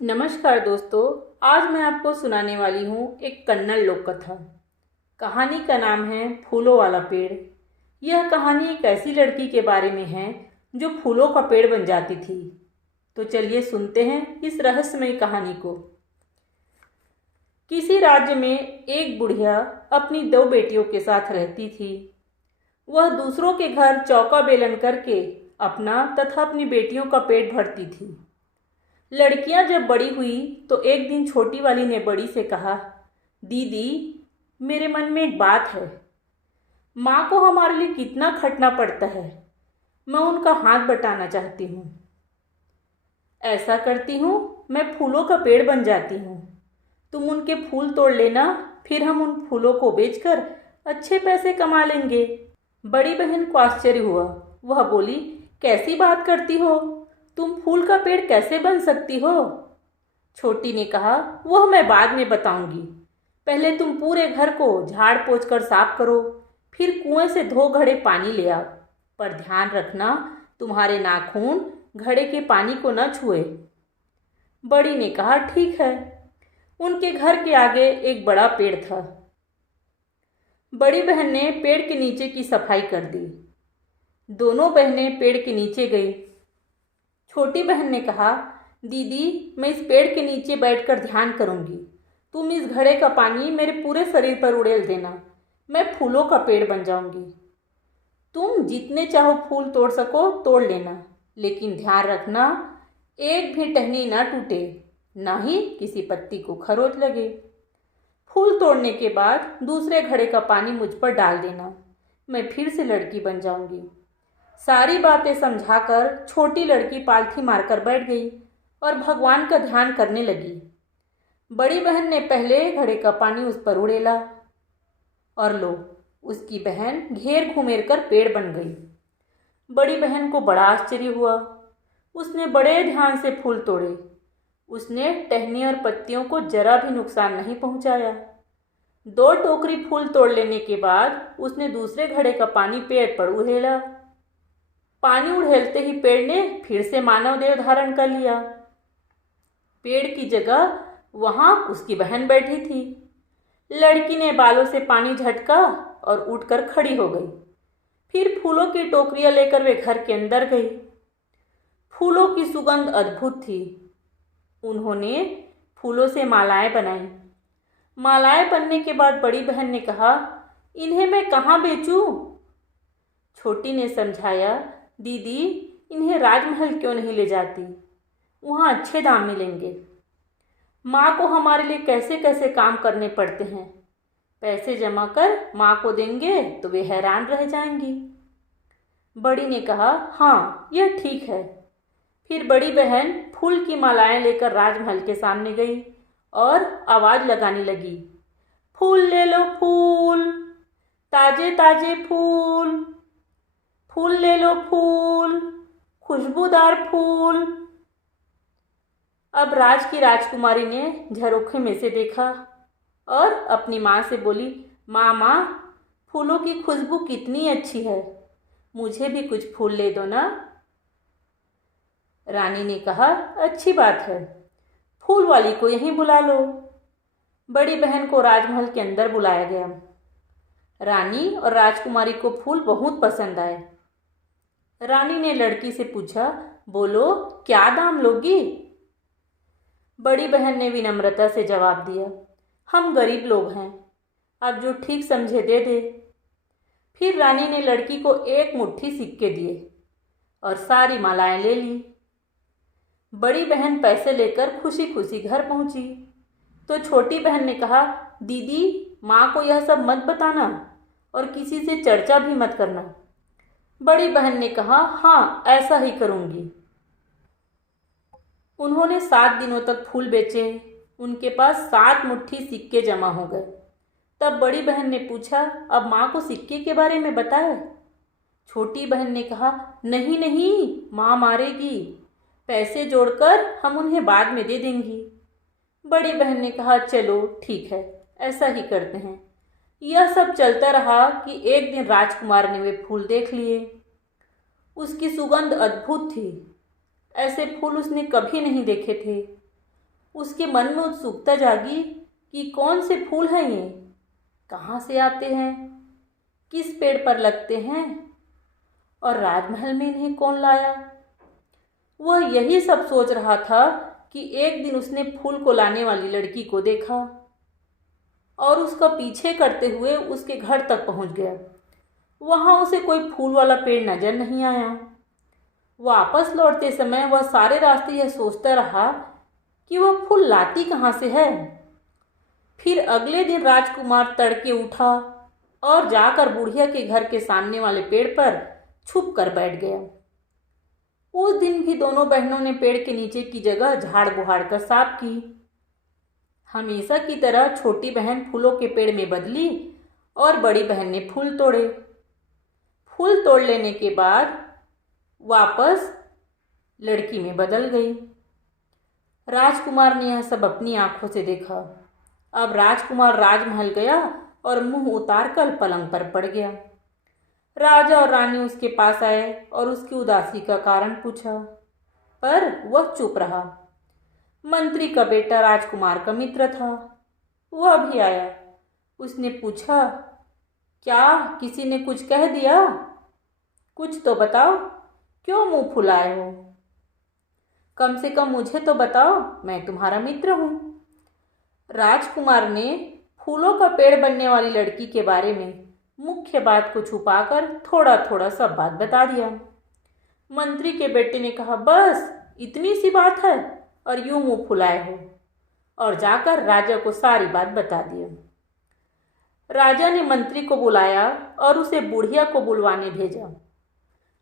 नमस्कार दोस्तों। आज मैं आपको सुनाने वाली हूँ एक कन्नड़ लोक कथा। कहानी का नाम है फूलों वाला पेड़। यह कहानी एक ऐसी लड़की के बारे में है जो फूलों का पेड़ बन जाती थी। तो चलिए सुनते हैं इस रहस्यमय कहानी को। किसी राज्य में एक बुढ़िया अपनी 2 बेटियों के साथ रहती थी। वह दूसरों के घर चौका बेलन करके अपना तथा अपनी बेटियों का पेट भरती थी। लड़कियां जब बड़ी हुई तो एक दिन छोटी वाली ने बड़ी से कहा, दीदी, मेरे मन में एक बात है। माँ को हमारे लिए कितना खटना पड़ता है। मैं उनका हाथ बटाना चाहती हूँ। ऐसा करती हूँ, मैं फूलों का पेड़ बन जाती हूँ। तुम उनके फूल तोड़ लेना, फिर हम उन फूलों को बेचकर अच्छे पैसे कमा लेंगे। बड़ी बहन को आश्चर्य हुआ। वह बोली, कैसी बात करती हो? तुम फूल का पेड़ कैसे बन सकती हो? छोटी ने कहा, वह मैं बाद में बताऊंगी। पहले तुम पूरे घर को झाड़ पोंछ कर साफ करो, फिर कुएं से 2 घड़े पानी ले आओ। पर ध्यान रखना, तुम्हारे नाखून घड़े के पानी को न छुए। बड़ी ने कहा, ठीक है। उनके घर के आगे एक बड़ा पेड़ था। बड़ी बहन ने पेड़ के नीचे की सफाई कर दी। दोनों बहनें पेड़ के नीचे गई। छोटी बहन ने कहा, दीदी, मैं इस पेड़ के नीचे बैठकर ध्यान करूंगी। तुम इस घड़े का पानी मेरे पूरे शरीर पर उड़ेल देना। मैं फूलों का पेड़ बन जाऊंगी। तुम जितने चाहो फूल तोड़ सको तोड़ लेना, लेकिन ध्यान रखना, एक भी टहनी ना टूटे, ना ही किसी पत्ती को खरोंच लगे। फूल तोड़ने के बाद दूसरे घड़े का पानी मुझ पर डाल देना। मैं फिर से लड़की बन जाऊंगी। सारी बातें समझाकर छोटी लड़की पालथी मारकर बैठ गई और भगवान का ध्यान करने लगी। बड़ी बहन ने पहले घड़े का पानी उस पर उड़ेला और लो, उसकी बहन घेर घुमेर कर पेड़ बन गई। बड़ी बहन को बड़ा आश्चर्य हुआ। उसने बड़े ध्यान से फूल तोड़े। उसने टहनी और पत्तियों को जरा भी नुकसान नहीं पहुंचाया। 2 टोकरी फूल तोड़ लेने के बाद उसने दूसरे घड़े का पानी पेड़ पर उड़ेला। पानी उड़ेलते ही पेड़ ने फिर से मानव देह धारण कर लिया। पेड़ की जगह वहां उसकी बहन बैठी थी। लड़की ने बालों से पानी झटका और उठकर खड़ी हो गई। फिर फूलों की टोकरियां लेकर वे घर के अंदर गई। फूलों की सुगंध अद्भुत थी। उन्होंने फूलों से मालाएं बनाई। मालाएं बनने के बाद बड़ी बहन ने कहा, इन्हें मैं कहाँ बेचूं? छोटी ने समझाया, दीदी, इन्हें राजमहल क्यों नहीं ले जाती? वहाँ अच्छे दाम मिलेंगे। माँ को हमारे लिए कैसे कैसे काम करने पड़ते हैं। पैसे जमा कर माँ को देंगे तो वे हैरान रह जाएंगी। बड़ी ने कहा, हाँ, यह ठीक है। फिर बड़ी बहन फूल की मालाएं लेकर राजमहल के सामने गई और आवाज लगाने लगी, फूल ले लो फूल, ताजे ताजे फूल, फूल ले लो फूल, खुशबूदार फूल। अब राज की राजकुमारी ने झरोखे में से देखा और अपनी माँ से बोली, माँ माँ, फूलों की खुशबू कितनी अच्छी है। मुझे भी कुछ फूल ले दो ना। रानी ने कहा, अच्छी बात है, फूल वाली को यहीं बुला लो। बड़ी बहन को राजमहल के अंदर बुलाया गया। रानी और राजकुमारी को फूल बहुत पसंद आए। रानी ने लड़की से पूछा, बोलो, क्या दाम लोगी? बड़ी बहन ने विनम्रता से जवाब दिया, हम गरीब लोग हैं, आप जो ठीक समझे दे दे। फिर रानी ने लड़की को 1 मुट्ठी सिक्के दिए और सारी मालाएं ले ली। बड़ी बहन पैसे लेकर खुशी खुशी घर पहुंची तो छोटी बहन ने कहा, दीदी, माँ को यह सब मत बताना और किसी से चर्चा भी मत करना। बड़ी बहन ने कहा, हाँ, ऐसा ही करूंगी। उन्होंने 7 दिनों तक फूल बेचे। उनके पास 7 मुट्ठी सिक्के जमा हो गए। तब बड़ी बहन ने पूछा, अब माँ को सिक्के के बारे में बताए? छोटी बहन ने कहा, नहीं नहीं, माँ मारेगी। पैसे जोड़कर हम उन्हें बाद में दे देंगी। बड़ी बहन ने कहा, चलो ठीक है, ऐसा ही करते हैं। यह सब चलता रहा कि एक दिन राजकुमार ने वे फूल देख लिए। उसकी सुगंध अद्भुत थी। ऐसे फूल उसने कभी नहीं देखे थे। उसके मन में उत्सुकता जागी कि कौन से फूल हैं ये, कहाँ से आते हैं, किस पेड़ पर लगते हैं और राजमहल में इन्हें कौन लाया। वह यही सब सोच रहा था कि एक दिन उसने फूल को लाने वाली लड़की को देखा और उसका पीछे करते हुए उसके घर तक पहुंच गया। वहां उसे कोई फूल वाला पेड़ नजर नहीं आया। वापस लौटते समय वह सारे रास्ते यह सोचता रहा कि वह फूल लाती कहाँ से है। फिर अगले दिन राजकुमार तड़के उठा और जाकर बुढ़िया के घर के सामने वाले पेड़ पर छुप कर बैठ गया। उस दिन भी दोनों बहनों ने पेड़ के नीचे की जगह झाड़ बुहाड़ कर साफ की। हमेशा की तरह छोटी बहन फूलों के पेड़ में बदली और बड़ी बहन ने फूल तोड़े। फूल तोड़ लेने के बाद वापस लड़की में बदल गई। राजकुमार ने यह सब अपनी आंखों से देखा। अब राजकुमार राजमहल गया और मुंह उतार कर पलंग पर पड़ गया। राजा और रानी उसके पास आए और उसकी उदासी का कारण पूछा, पर वह चुप रहा। मंत्री का बेटा राजकुमार का मित्र था, वह भी आया। उसने पूछा, क्या किसी ने कुछ कह दिया? कुछ तो बताओ, क्यों मुंह फुलाए हो? कम से कम मुझे तो बताओ, मैं तुम्हारा मित्र हूं। राजकुमार ने फूलों का पेड़ बनने वाली लड़की के बारे में मुख्य बात को छुपाकर थोड़ा थोड़ा सब बात बता दिया। मंत्री के बेटे ने कहा, बस इतनी सी बात है और यूं मुंह फुलाए हो, और जाकर राजा को सारी बात बता दिया। राजा ने मंत्री को बुलाया और उसे बुढ़िया को बुलवाने भेजा।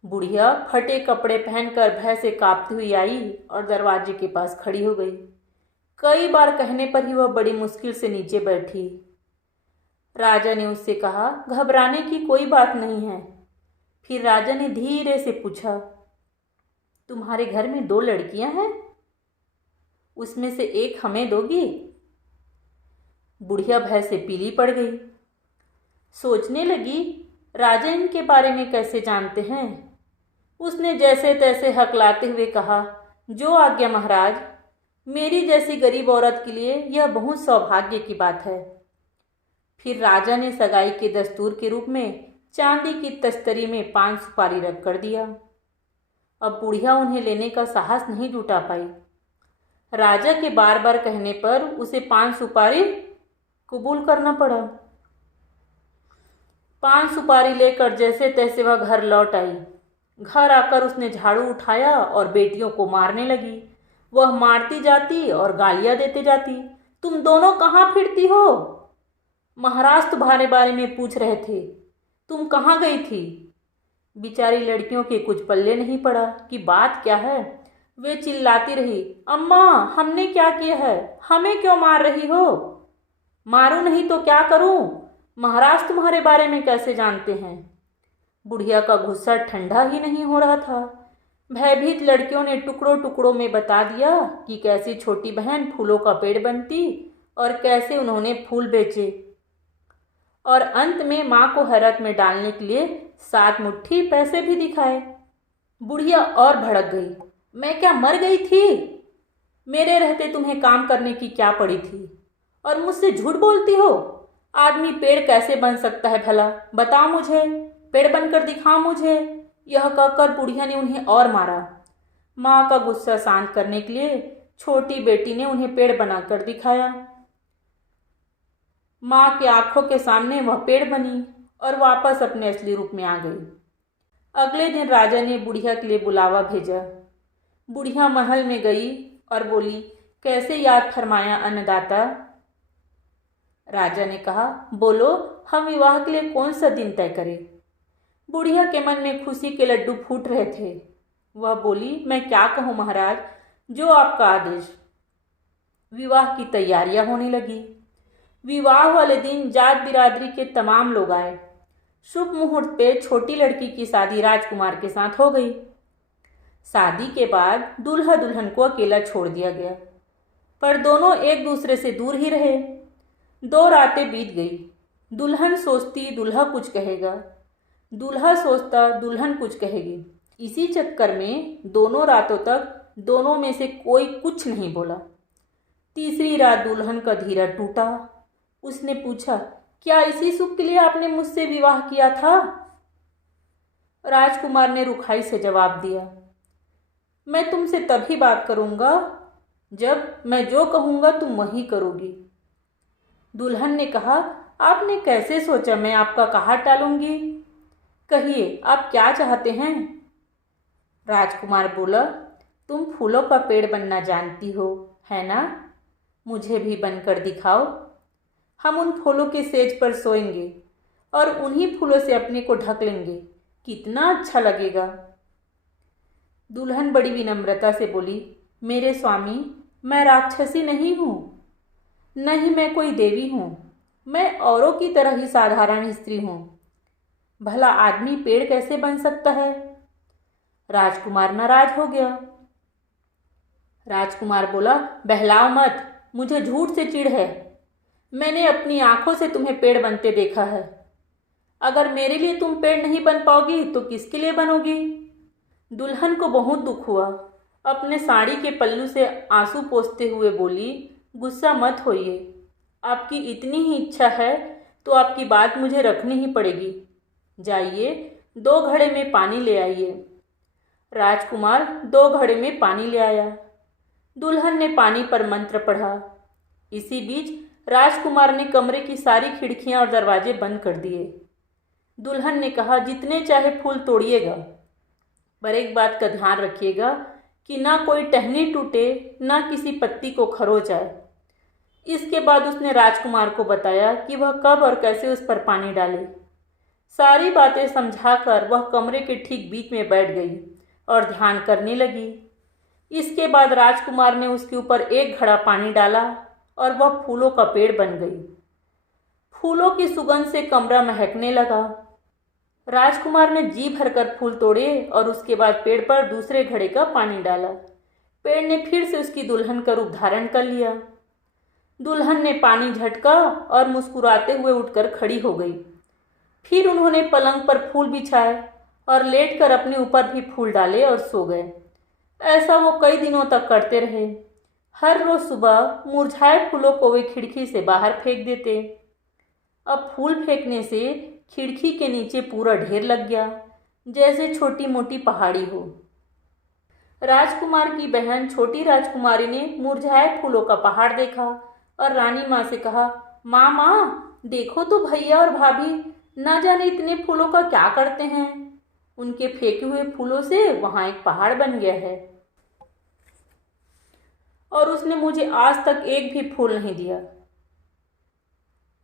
बुढ़िया फटे कपड़े पहनकर भय से कांपती हुई आई और दरवाजे के पास खड़ी हो गई। कई बार कहने पर ही वह बड़ी मुश्किल से नीचे बैठी। राजा ने उससे कहा, घबराने की कोई बात नहीं है। फिर राजा ने धीरे से पूछा, तुम्हारे घर में 2 लड़कियां हैं, उसमें से एक हमें दोगी? बुढ़िया भय से पीली पड़ गई। सोचने लगी, राजा इनके बारे में कैसे जानते हैं। उसने जैसे तैसे हकलाते हुए कहा, जो आज्ञा महाराज। मेरी जैसी गरीब औरत के लिए यह बहुत सौभाग्य की बात है। फिर राजा ने सगाई के दस्तूर के रूप में चांदी की तस्तरी में 5 सुपारी रख कर दिया। अब बुढ़िया उन्हें लेने का साहस नहीं जुटा पाई। राजा के बार बार कहने पर उसे 5 सुपारी कबूल करना पड़ा। 5 सुपारी लेकर जैसे तैसे वह घर लौट आई। घर आकर उसने झाड़ू उठाया और बेटियों को मारने लगी। वह मारती जाती और गालियां देते जाती। तुम दोनों कहाँ फिरती हो? महाराज तुम्हारे बारे में पूछ रहे थे, तुम कहाँ गई थी? बिचारी लड़कियों के कुछ पल्ले नहीं पड़ा कि बात क्या है। वे चिल्लाती रही, अम्मा हमने क्या किया है, हमें क्यों मार रही हो? मारूं नहीं तो क्या करूं? महाराज तुम्हारे बारे में कैसे जानते हैं? बुढ़िया का गुस्सा ठंडा ही नहीं हो रहा था। भयभीत लड़कियों ने टुकड़ों टुकड़ों में बता दिया कि कैसे छोटी बहन फूलों का पेड़ बनती और कैसे उन्होंने फूल बेचे, और अंत में माँ को हैरत में डालने के लिए 7 मुट्ठी पैसे भी दिखाए। बुढ़िया और भड़क गई, मैं क्या मर गई थी? मेरे रहते तुम्हें काम करने की क्या पड़ी थी, और मुझसे झूठ बोलती हो? आदमी पेड़ कैसे बन सकता है भला? बताओ मुझे, पेड़ बनकर दिखाओ मुझे। यह कहकर बुढ़िया ने उन्हें और मारा। माँ का गुस्सा शांत करने के लिए छोटी बेटी ने उन्हें पेड़ बनाकर दिखाया। माँ की आंखों के सामने वह पेड़ बनी और वापस अपने असली रूप में आ गई। अगले दिन राजा ने बुढ़िया के लिए बुलावा भेजा। बुढ़िया महल में गई और बोली, कैसे याद फरमाया अन्नदाता? राजा ने कहा, बोलो, हम विवाह के लिए कौन सा दिन तय करें? बुढ़िया के मन में खुशी के लड्डू फूट रहे थे। वह बोली, मैं क्या कहूँ महाराज, जो आपका आदेश। विवाह की तैयारियां होने लगी। विवाह वाले दिन जात बिरादरी के तमाम लोग आए। शुभ मुहूर्त पे छोटी लड़की की शादी राजकुमार के साथ हो गई। शादी के बाद दूल्हा दुल्हन को अकेला छोड़ दिया गया, पर दोनों एक दूसरे से दूर ही रहे। 2 रातें बीत गई। दुल्हन सोचती दूल्हा कुछ कहेगा, दूल्हा सोचता दुल्हन कुछ कहेगी। इसी चक्कर में दोनों रातों तक दोनों में से कोई कुछ नहीं बोला। तीसरी रात दुल्हन का धीरज टूटा। उसने पूछा, क्या इसी सुख के लिए आपने मुझसे विवाह किया था? राजकुमार ने रुखाई से जवाब दिया, मैं तुमसे तभी बात करूंगा जब मैं जो कहूंगा तुम वही करोगी। दुल्हन ने कहा, आपने कैसे सोचा मैं आपका कहा टालूंगी? कहिए, आप क्या चाहते हैं? राजकुमार बोला, तुम फूलों का पेड़ बनना जानती हो, है ना? मुझे भी बनकर दिखाओ। हम उन फूलों के सेज पर सोएंगे और उन्हीं फूलों से अपने को ढक लेंगे। कितना अच्छा लगेगा। दुल्हन बड़ी विनम्रता से बोली, मेरे स्वामी, मैं राक्षसी नहीं हूँ, न ही मैं कोई देवी हूँ। मैं औरों की तरह ही साधारण स्त्री हूँ। भला आदमी पेड़ कैसे बन सकता है? राजकुमार नाराज हो गया। राजकुमार बोला, बहलाओ मत, मुझे झूठ से चिढ़ है। मैंने अपनी आंखों से तुम्हें पेड़ बनते देखा है। अगर मेरे लिए तुम पेड़ नहीं बन पाओगी तो किसके लिए बनोगी? दुल्हन को बहुत दुख हुआ। अपने साड़ी के पल्लू से आंसू पोंछते हुए बोली, गुस्सा मत होइए। आपकी इतनी ही इच्छा है तो आपकी बात मुझे रखनी ही पड़ेगी। जाइए, 2 घड़े में पानी ले आइए। राजकुमार 2 घड़े में पानी ले आया। दुल्हन ने पानी पर मंत्र पढ़ा। इसी बीच राजकुमार ने कमरे की सारी खिड़कियां और दरवाजे बंद कर दिए। दुल्हन ने कहा, जितने चाहे फूल तोड़िएगा, पर एक बात का ध्यान रखिएगा कि ना कोई टहनी टूटे, ना किसी पत्ती को खरोच आए। इसके बाद उसने राजकुमार को बताया कि वह कब और कैसे उस पर पानी डाले। सारी बातें समझाकर वह कमरे के ठीक बीच में बैठ गई और ध्यान करने लगी। इसके बाद राजकुमार ने उसके ऊपर 1 घड़ा पानी डाला और वह फूलों का पेड़ बन गई। फूलों की सुगंध से कमरा महकने लगा। राजकुमार ने जी भरकर फूल तोड़े और उसके बाद पेड़ पर दूसरे घड़े का पानी डाला। पेड़ ने फिर से उसकी दुल्हन का रूप धारण कर लिया। दुल्हन ने पानी झटका और मुस्कुराते हुए उठकर खड़ी हो गई। फिर उन्होंने पलंग पर फूल बिछाए और लेटकर अपने ऊपर भी फूल डाले और सो गए। ऐसा वो कई दिनों तक करते रहे। हर रोज सुबह मुरझाए फूलों को वे खिड़की से बाहर फेंक देते। अब फूल फेंकने से खिड़की के नीचे पूरा ढेर लग गया, जैसे छोटी मोटी पहाड़ी हो। राजकुमार की बहन छोटी राजकुमारी ने मुरझाए फूलों का पहाड़ देखा और रानी माँ से कहा, माँ माँ, देखो तो भैया और भाभी ना जाने इतने फूलों का क्या करते हैं। उनके फेंके हुए फूलों से वहां एक पहाड़ बन गया है और उसने मुझे आज तक एक भी फूल नहीं दिया।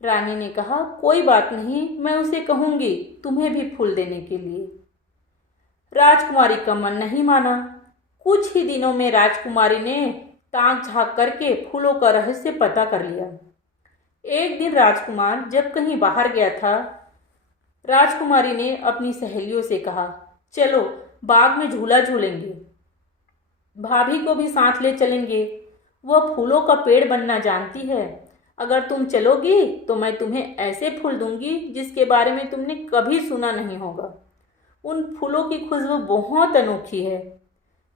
रानी ने कहा, कोई बात नहीं, मैं उसे कहूंगी तुम्हें भी फूल देने के लिए। राजकुमारी का मन नहीं माना। कुछ ही दिनों में राजकुमारी ने ताक झांक करके फूलों का रहस्य पता कर लिया। एक दिन राजकुमार जब कहीं बाहर गया था, राजकुमारी ने अपनी सहेलियों से कहा, चलो बाग में झूला झूलेंगे। भाभी को भी साथ ले चलेंगे। वह फूलों का पेड़ बनना जानती है। अगर तुम चलोगी तो मैं तुम्हें ऐसे फूल दूंगी जिसके बारे में तुमने कभी सुना नहीं होगा। उन फूलों की खुशबू बहुत अनोखी है।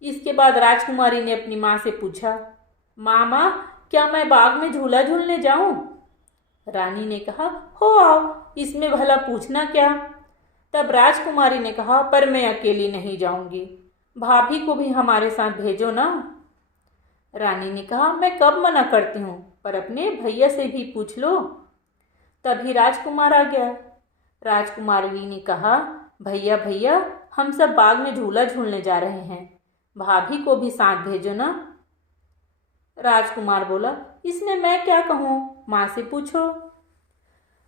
इसके बाद राजकुमारी ने अपनी माँ से पूछा, माँ, क्या मैं बाग में झूला झूलने जाऊं? रानी ने कहा, हो आओ, इसमें भला पूछना क्या। तब राजकुमारी ने कहा, पर मैं अकेली नहीं जाऊंगी, भाभी को भी हमारे साथ भेजो ना। रानी ने कहा, मैं कब मना करती हूँ, पर अपने भैया से भी पूछ लो। तभी राजकुमार आ गया। राजकुमारी ने कहा, भैया भैया, हम सब बाग में झूला झूलने जा रहे हैं, भाभी को भी साथ भेजो ना। राजकुमार बोला, इसमें मैं क्या कहूँ, माँ से पूछो।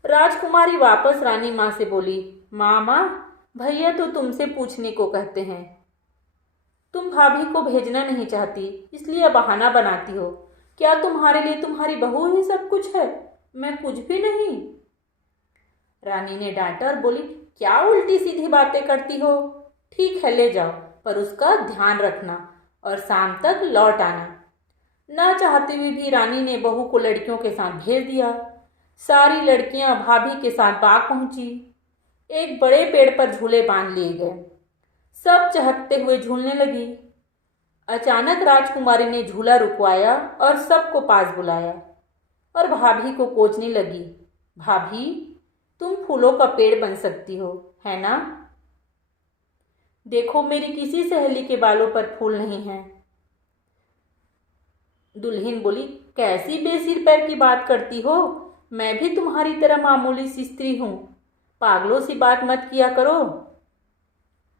राजकुमारी वापस रानी माँ से बोली, माँ, भैया तो तुमसे पूछने को कहते हैं। तुम भाभी को भेजना नहीं चाहती, इसलिए बहाना बनाती हो। क्या तुम्हारे लिए तुम्हारी बहू ही सब कुछ है? मैं कुछ भी नहीं। रानी ने डांटा और बोली, क्या उल्टी सीधी बातें करती हो। ठीक है, ले जाओ, पर उसका ध्यान रखना और शाम तक लौट आना। ना चाहते हुए भी रानी ने बहू को लड़कियों के साथ भेज दिया। सारी लड़कियां भाभी के साथ बाग पहुंची। एक बड़े पेड़ पर झूले बांध लिए गए। सब चहकते हुए झूलने लगी। अचानक राजकुमारी ने झूला रुकवाया और सबको पास बुलाया और भाभी को कोचने लगी। भाभी, तुम फूलों का पेड़ बन सकती हो, है ना? देखो, मेरी किसी सहेली के बालों पर फूल नहीं हैं। दुल्हन बोली, कैसी बेसिर पैर की बात करती हो? मैं भी तुम्हारी तरह मामूली सी स्त्री हूं। पागलों सी बात मत किया करो।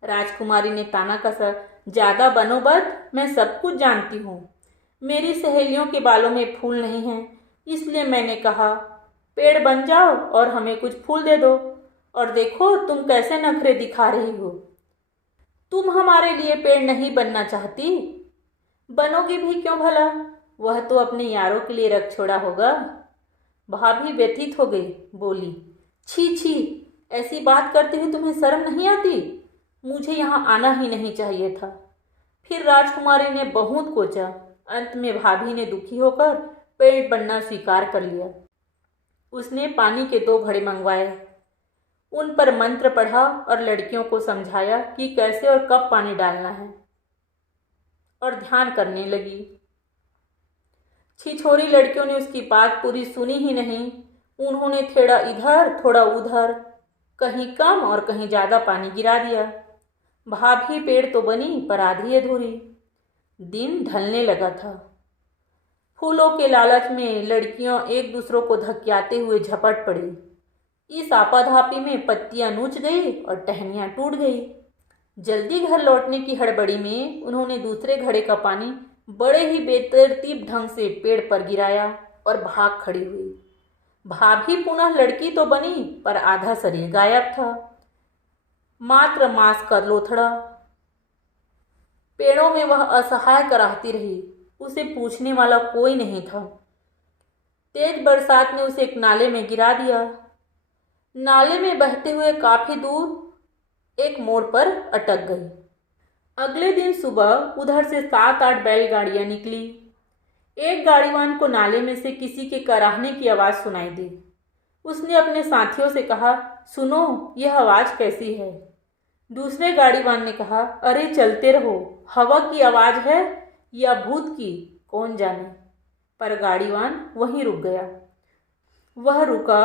राजकुमारी ने ताना कसा, ज्यादा बनो बद, मैं सब कुछ जानती हूँ। मेरी सहेलियों के बालों में फूल नहीं हैं, इसलिए मैंने कहा पेड़ बन जाओ और हमें कुछ फूल दे दो। और देखो तुम कैसे नखरे दिखा रही हो। तुम हमारे लिए पेड़ नहीं बनना चाहती? बनोगी भी क्यों भला? वह तो अपने यारों के लिए रख छोड़ा होगा। भाभी व्यथित हो गई, बोली, छी छी, ऐसी बात करते हुए तुम्हें शर्म नहीं आती? मुझे यहाँ आना ही नहीं चाहिए था। फिर राजकुमारी ने बहुत कोचा। अंत में भाभी ने दुखी होकर पेड़ बनना स्वीकार कर लिया। उसने पानी के 2 घड़े मंगवाए, उन पर मंत्र पढ़ा और लड़कियों को समझाया कि कैसे और कब पानी डालना है, और ध्यान करने लगी। छिछोरी लड़कियों ने उसकी बात पूरी सुनी ही नहीं। उन्होंने थोड़ा इधर थोड़ा उधर, कहीं कम और कहीं ज़्यादा पानी गिरा दिया। भाभी पेड़ तो बनी पर आधी अधूरी। दिन ढलने लगा था। फूलों के लालच में लड़कियां एक दूसरों को धक्याते हुए झपट पड़ी। इस आपाधापी में पत्तियां नूच गई और टहनियां टूट गई। जल्दी घर लौटने की हड़बड़ी में उन्होंने दूसरे घड़े का पानी बड़े ही बेतरतीब ढंग से पेड़ पर गिराया और भाग खड़ी हुई। भाभी पुनः लड़की तो बनी पर आधा शरीर गायब था, मात्र मांस का लोथड़ा। पेड़ों में वह असहाय कराहती रही। उसे पूछने वाला कोई नहीं था। तेज बरसात ने उसे एक नाले में गिरा दिया। नाले में बहते हुए काफी दूर एक मोड़ पर अटक गई। अगले दिन सुबह उधर से 7-8 बैलगाड़ियां निकली। एक गाड़ीवान को नाले में से किसी के कराहने की आवाज सुनाई दी। उसने अपने साथियों से कहा, सुनो, यह आवाज कैसी है? दूसरे गाड़ीवान ने कहा, अरे चलते रहो, हवा की आवाज है या भूत की, कौन जाने। पर गाड़ीवान वहीं रुक गया। वह रुका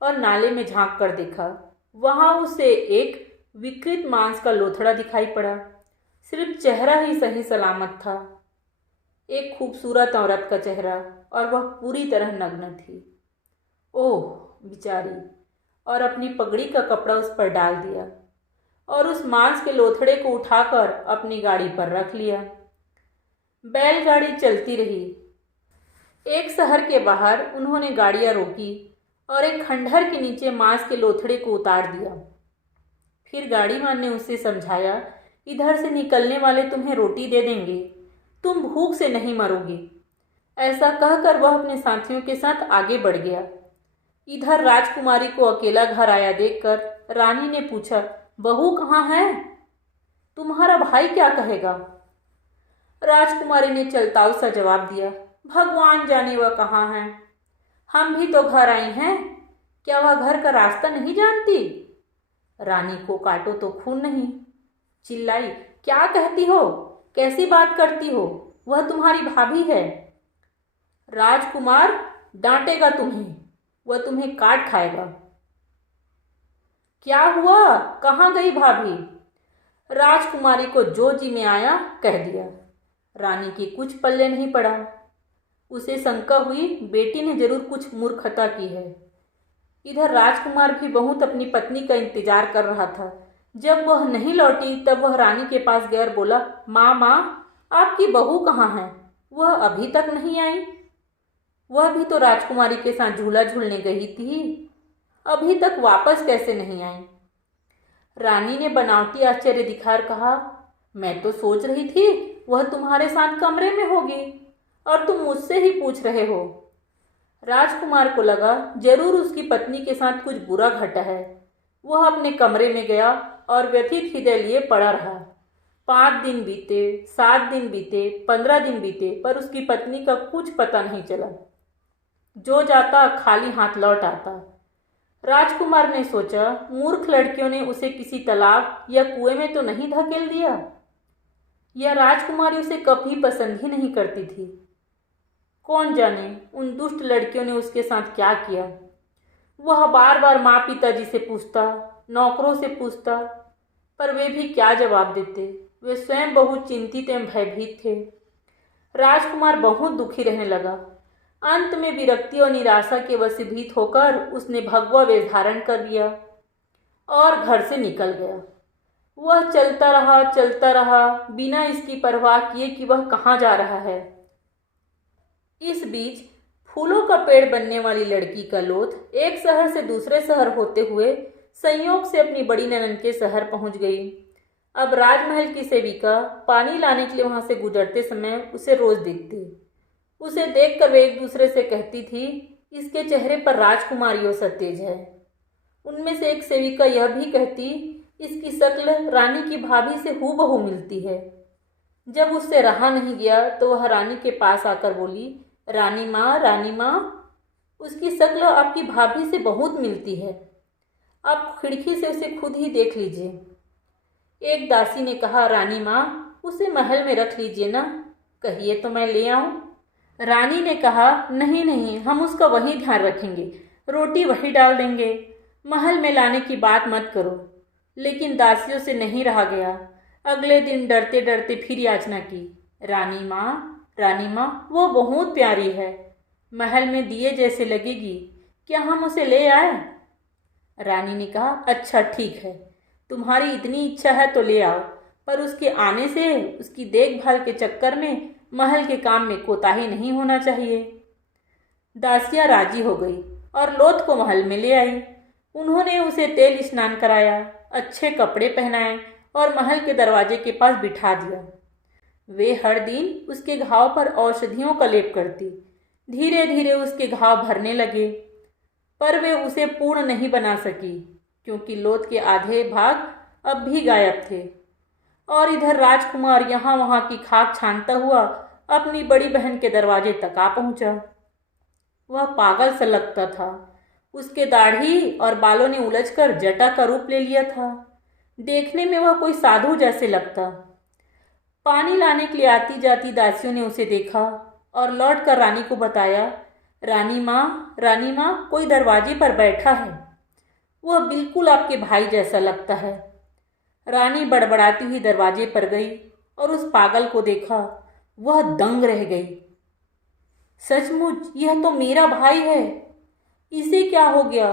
और नाले में झांक कर देखा। वहां उसे एक विकृत मांस का लोथड़ा दिखाई पड़ा। सिर्फ चेहरा ही सही सलामत था, एक खूबसूरत औरत का चेहरा, और वह पूरी तरह नग्न थी। ओह बेचारी! और अपनी पगड़ी का कपड़ा उस पर डाल दिया और उस मांस के लोथड़े को उठाकर अपनी गाड़ी पर रख लिया। बैलगाड़ी चलती रही। एक शहर के बाहर उन्होंने गाड़ियां रोकी और एक खंडहर के नीचे मांस के लोथड़े को उतार दिया। फिर गाड़ीवान ने उसे समझाया, इधर से निकलने वाले तुम्हें रोटी दे देंगे, तुम भूख से नहीं मरोगे। ऐसा कहकर वह अपने साथियों के साथ आगे बढ़ गया। इधर राजकुमारी को अकेला घर आया देखकर रानी ने पूछा, बहू कहाँ है? तुम्हारा भाई क्या कहेगा? राजकुमारी ने चलताऊ सा जवाब दिया, भगवान जाने वह कहाँ है। हम भी तो घर आई हैं, क्या वह घर का रास्ता नहीं जानती? रानी को काटो तो खून नहीं। चिल्लाई, क्या कहती हो? कैसी बात करती हो? वह तुम्हारी भाभी है। राजकुमार डांटेगा तुम्हें, वह तुम्हें काट खाएगा। क्या हुआ? कहाँ गई भाभी? राजकुमारी को जो जी में आया कह दिया। रानी की कुछ पल्ले नहीं पड़ा। उसे शंका हुई, बेटी ने जरूर कुछ मूर्खता की है। इधर राजकुमार भी बहुत अपनी पत्नी का इंतजार कर रहा था। जब वह नहीं लौटी तब वह रानी के पास गया और बोला, माँ माँ, आपकी बहू कहाँ है? वह अभी तक नहीं आई। वह भी तो राजकुमारी के साथ झूला झूलने गई थी, अभी तक वापस कैसे नहीं आई? रानी ने बनावटी आश्चर्य दिखाकर कहा, मैं तो सोच रही थी वह तुम्हारे साथ कमरे में होगी और तुम मुझसे ही पूछ रहे हो। राजकुमार को लगा जरूर उसकी पत्नी के साथ कुछ बुरा घटा है। वह अपने कमरे में गया और व्यथित हृदय लिए पड़ा रहा। 5 दिन बीते, 7 दिन बीते, 15 दिन बीते, पर उसकी पत्नी का कुछ पता नहीं चला। जो जाता खाली हाथ लौट आता। राजकुमार ने सोचा, मूर्ख लड़कियों ने उसे किसी तालाब या कुएं में तो नहीं धकेल दिया। यह राजकुमारी उसे कभी पसंद ही नहीं करती थी। कौन जाने उन दुष्ट लड़कियों ने उसके साथ क्या किया। वह बार बार माँ पिताजी से पूछता, नौकरों से पूछता, पर वे भी क्या जवाब देते। वे स्वयं बहुत चिंतित एवं भयभीत थे। राजकुमार बहुत दुखी रहने लगा। अंत में विरक्ति और निराशा के वशीभूत होकर उसने भगवा वेश धारण कर लिया और घर से निकल गया। वह चलता रहा बिना इसकी परवाह किए कि वह कहाँ जा रहा है। इस बीच फूलों का पेड़ बनने वाली लड़की का लोथ एक शहर से दूसरे शहर होते हुए संयोग से अपनी बड़ी ननद के शहर पहुंच गई। अब राजमहल की सेविका पानी लाने के लिए वहां से गुजरते समय उसे रोज देखती। उसे देखकर वे एक दूसरे से कहती थी, इसके चेहरे पर राजकुमारियों सा तेज है। उनमें से एक सेविका यह भी कहती, इसकी शक्ल रानी की भाभी से हूबहू मिलती है। जब उससे रहा नहीं गया तो वह रानी के पास आकर बोली, रानी माँ, उसकी शक्ल आपकी भाभी से बहुत मिलती है। आप खिड़की से उसे खुद ही देख लीजिए। एक दासी ने कहा, रानी माँ, उसे महल में रख लीजिए ना, कहिए तो मैं ले आऊं। रानी ने कहा, नहीं, हम उसका वही ध्यान रखेंगे, रोटी वही डाल देंगे, महल में लाने की बात मत करो। लेकिन दासियों से नहीं रहा गया। अगले दिन डरते डरते फिर याचना की, रानी माँ, वो बहुत प्यारी है, महल में दिए जैसे लगेगी, क्या हम उसे ले आए? रानी ने कहा, अच्छा ठीक है, तुम्हारी इतनी इच्छा है तो ले आओ, पर उसके आने से उसकी देखभाल के चक्कर में महल के काम में कोताही नहीं होना चाहिए। दासियां राजी हो गई और लोथ को महल में ले आई। उन्होंने उसे तेल स्नान कराया, अच्छे कपड़े पहनाए और महल के दरवाजे के पास बिठा दिया। वे हर दिन उसके घाव पर औषधियों का लेप करती। धीरे धीरे उसके घाव भरने लगे, पर वे उसे पूर्ण नहीं बना सकी क्योंकि लोथ के आधे भाग अब भी गायब थे। और इधर राजकुमार यहाँ वहाँ की खाक छानता हुआ अपनी बड़ी बहन के दरवाजे तक आ पहुंचा। वह पागल सा लगता था। उसके दाढ़ी और बालों ने उलझकर जटा का रूप ले लिया था। देखने में वह कोई साधु जैसे लगता। पानी लाने के लिए आती जाती दासियों ने उसे देखा और लौट कर रानी को बताया, रानी माँ, कोई दरवाजे पर बैठा है, वह बिल्कुल आपके भाई जैसा लगता है। रानी बड़बड़ाती हुई दरवाजे पर गई और उस पागल को देखा। वह दंग रह गई। सचमुच यह तो मेरा भाई है, इसे क्या हो गया?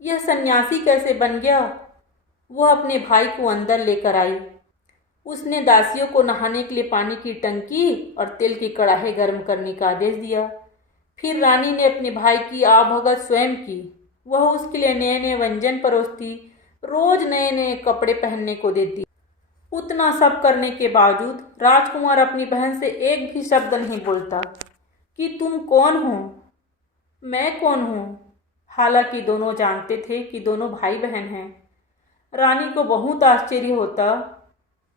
यह सन्यासी कैसे बन गया? वह अपने भाई को अंदर लेकर आई। उसने दासियों को नहाने के लिए पानी की टंकी और तेल की कड़ाही गर्म करने का आदेश दिया। फिर रानी ने अपने भाई की आवभगत स्वयं की। वह उसके लिए नए नए व्यंजन परोसती, रोज नए नए कपड़े पहनने को देती। उतना सब करने के बावजूद राजकुमार अपनी बहन से एक भी शब्द नहीं बोलता कि तुम कौन हो, मैं कौन हूँ। हालांकि दोनों जानते थे कि दोनों भाई बहन हैं। रानी को बहुत आश्चर्य होता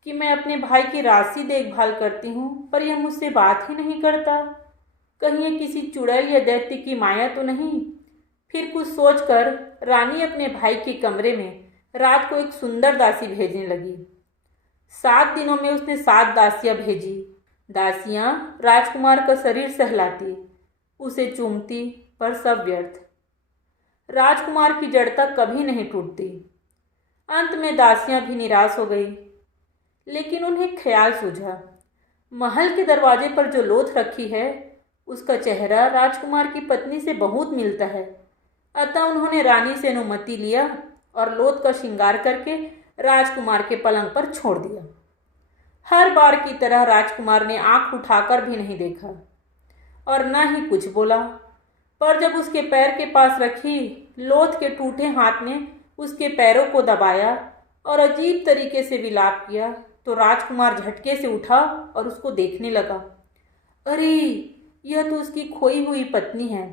कि मैं अपने भाई की राशि देखभाल करती हूँ, पर यह मुझसे बात ही नहीं करता। कहीं ये किसी चुड़ैल या दैत्य की माया तो नहीं। फिर कुछ सोचकर रानी अपने भाई के कमरे में रात को एक सुंदर दासी भेजने लगी। 7 दिनों में उसने 7 दासियां भेजी। दासियां राजकुमार का शरीर सहलाती, उसे चूमती, पर सब व्यर्थ। राजकुमार की जड़ता कभी नहीं टूटती। अंत में दासियां भी निराश हो गई। लेकिन उन्हें ख्याल सूझा, महल के दरवाजे पर जो लोथ रखी है उसका चेहरा राजकुमार की पत्नी से बहुत मिलता है। अतः उन्होंने रानी से अनुमति लिया और लोथ का श्रृंगार करके राजकुमार के पलंग पर छोड़ दिया। हर बार की तरह राजकुमार ने आंख उठाकर भी नहीं देखा और न ही कुछ बोला। पर जब उसके पैर के पास रखी, लोथ के टूटे हाथ ने उसके पैरों को दबाया और अजीब तरीके से विलाप किया, तो राजकुमार झटके से उठा और उसको देखने लगा। अरे, यह तो उसकी खोई हुई पत्नी है।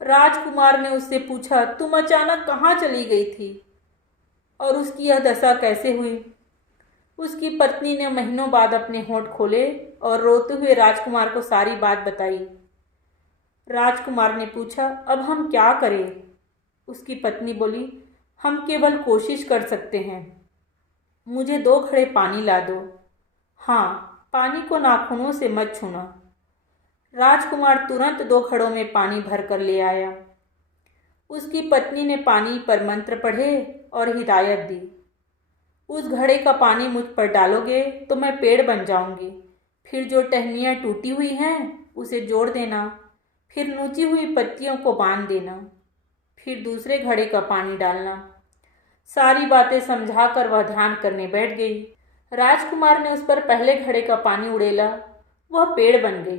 राजकुमार ने उससे पूछा, तुम अचानक कहाँ चली गई थी और उसकी यह दशा कैसे हुई? उसकी पत्नी ने महीनों बाद अपने होंठ खोले और रोते हुए राजकुमार को सारी बात बताई। राजकुमार ने पूछा, अब हम क्या करें? उसकी पत्नी बोली, हम केवल कोशिश कर सकते हैं। मुझे 2 घड़े पानी ला दो, हाँ, पानी को नाखूनों से मत छूना। राजकुमार तुरंत 2 घड़ों में पानी भर कर ले आया। उसकी पत्नी ने पानी पर मंत्र पढ़े और हिदायत दी। उस घड़े का पानी मुझ पर डालोगे तो मैं पेड़ बन जाऊंगी। फिर जो टहनियाँ टूटी हुई हैं उसे जोड़ देना। फिर नोची हुई पत्तियों को बांध देना। फिर दूसरे घड़े का पानी डालना। सारी बातें समझाकर वह ध्यान करने बैठ गई। राजकुमार ने उस पर पहले घड़े का पानी उड़ेला। वह पेड़ बन गई।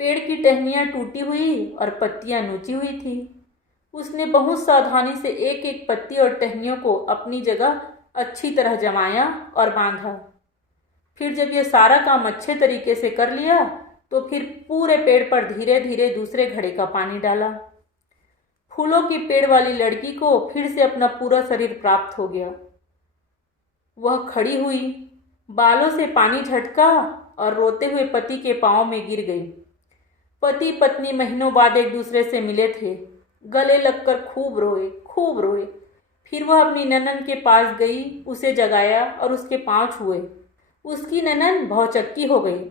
पेड़ की टहनियाँ टूटी हुई और पत्तियाँ नोची हुई थी। उसने बहुत सावधानी से एक एक पत्ती और टहनियों को अपनी जगह अच्छी तरह जमाया और बांधा। फिर जब यह सारा काम अच्छे तरीके से कर लिया तो फिर पूरे पेड़ पर धीरे धीरे दूसरे घड़े का पानी डाला। फूलों की पेड़ वाली लड़की को फिर से अपना पूरा शरीर प्राप्त हो गया। वह खड़ी हुई, बालों से पानी झटका और रोते हुए पति के पांव में गिर गई। पति पत्नी महीनों बाद एक दूसरे से मिले थे। गले लगकर खूब रोए, खूब रोए। फिर वह अपनी ननद के पास गई, उसे जगाया और उसके पांव छुए। उसकी ननद भौचक्की हो गई।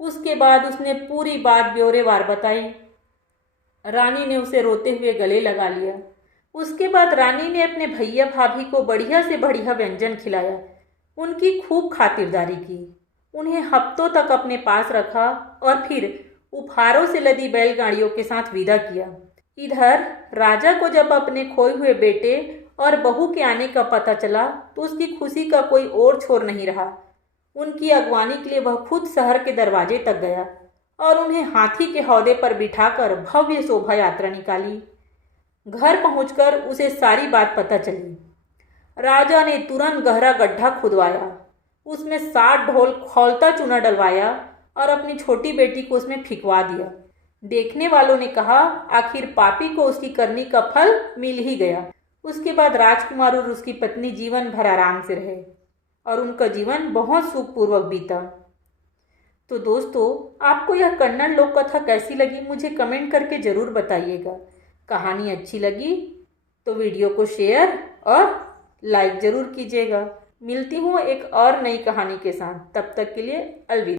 उसके बाद उसने पूरी बात ब्यौरेवार बताई। रानी ने उसे रोते हुए गले लगा लिया। उसके बाद रानी ने अपने भैया भाभी को बढ़िया से बढ़िया व्यंजन खिलाया। उनकी खूब खातिरदारी की। उन्हें हफ्तों तक अपने पास रखा और फिर उपहारों से लदी बैलगाड़ियों के साथ विदा किया। इधर राजा को जब अपने खोए हुए बेटे और बहू के आने का पता चला तो उसकी खुशी का कोई और छोर नहीं रहा। उनकी अगवानी के लिए वह खुद शहर के दरवाजे तक गया और उन्हें हाथी के हौदे पर बिठाकर भव्य शोभा यात्रा निकाली। घर पहुंचकर उसे सारी बात पता चली। राजा ने तुरंत गहरा गड्ढा खुदवाया, उसमें 60 ढोल खौलता चूना डलवाया और अपनी छोटी बेटी को उसमें फिकवा दिया। देखने वालों ने कहा, आखिर पापी को उसकी करनी का फल मिल ही गया। उसके बाद राजकुमार और उसकी पत्नी जीवन भर आराम से रहे और उनका जीवन बहुत सुखपूर्वक बीता। तो दोस्तों, आपको यह कन्नड़ लोक कथा कैसी लगी मुझे कमेंट करके ज़रूर बताइएगा। कहानी अच्छी लगी तो वीडियो को शेयर और लाइक ज़रूर कीजिएगा। मिलती हूँ एक और नई कहानी के साथ। तब तक के लिए अलविदा।